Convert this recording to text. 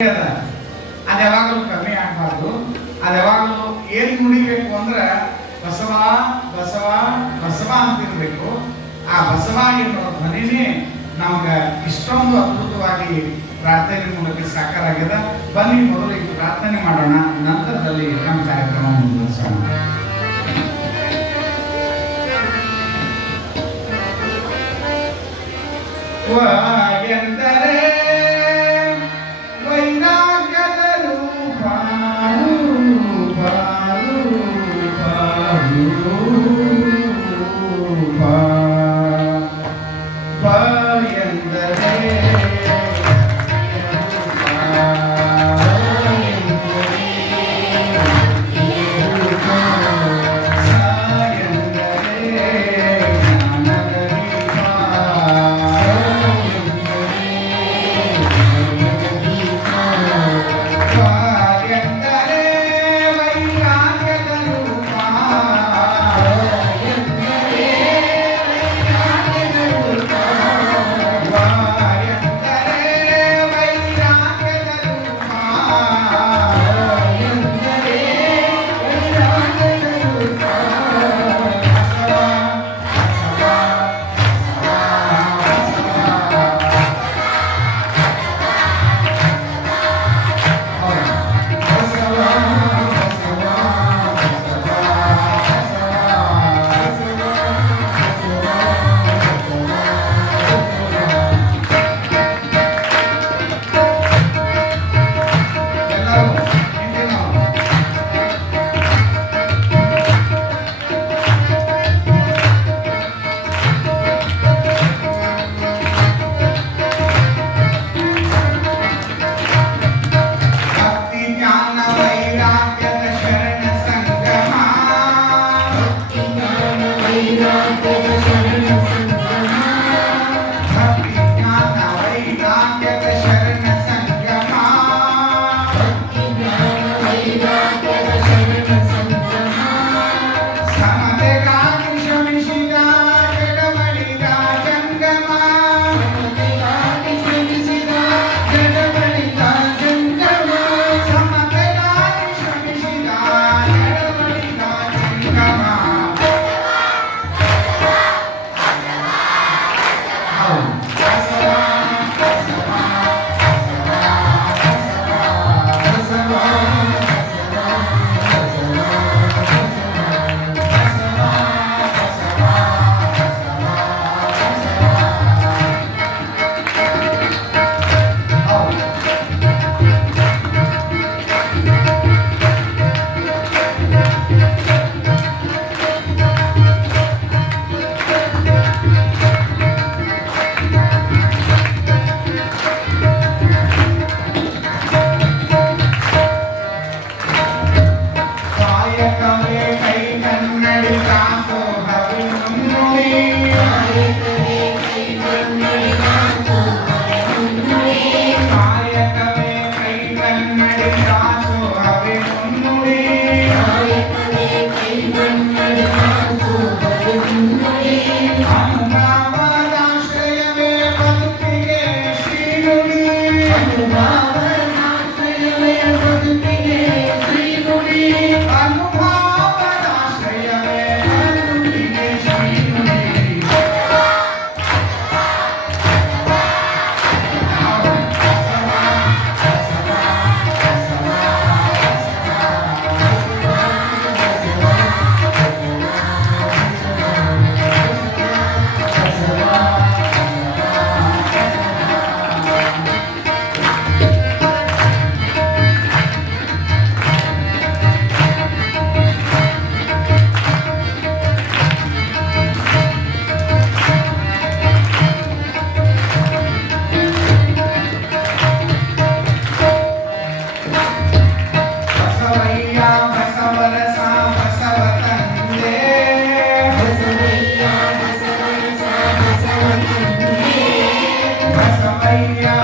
ಅದ ಯಾವಾಗಲೂ ಕಮ್ಮಿ ಆಗಬಾರ್ದು. ಅದು ಯಾವಾಗಲೂ ಏನು ಮುಡಿಬೇಕು ಅಂದ್ರೆ ಬಸವ ಬಸವ ಬಸವ ಅಂತಿರ್ಬೇಕು. ಆ ಬಸವ ಎನ್ನುವ ಧ್ವನಿನೇ ನಮ್ಗೆ ಇಷ್ಟೊಂದು ಅದ್ಭುತವಾಗಿ ಪ್ರಾರ್ಥನೆ ಮೂಲಕ ಸಾಕಾರ ಆಗಿದೆ ಬನ್ನಿ ಮೊದಲು ಪ್ರಾರ್ಥನೆ ಮಾಡೋಣ. ನಂತರದಲ್ಲಿ ನಮ್ಮ ಕಾರ್ಯಕ್ರಮ ಮುಂದುವರಿಸೋಣ. ವ Yeah.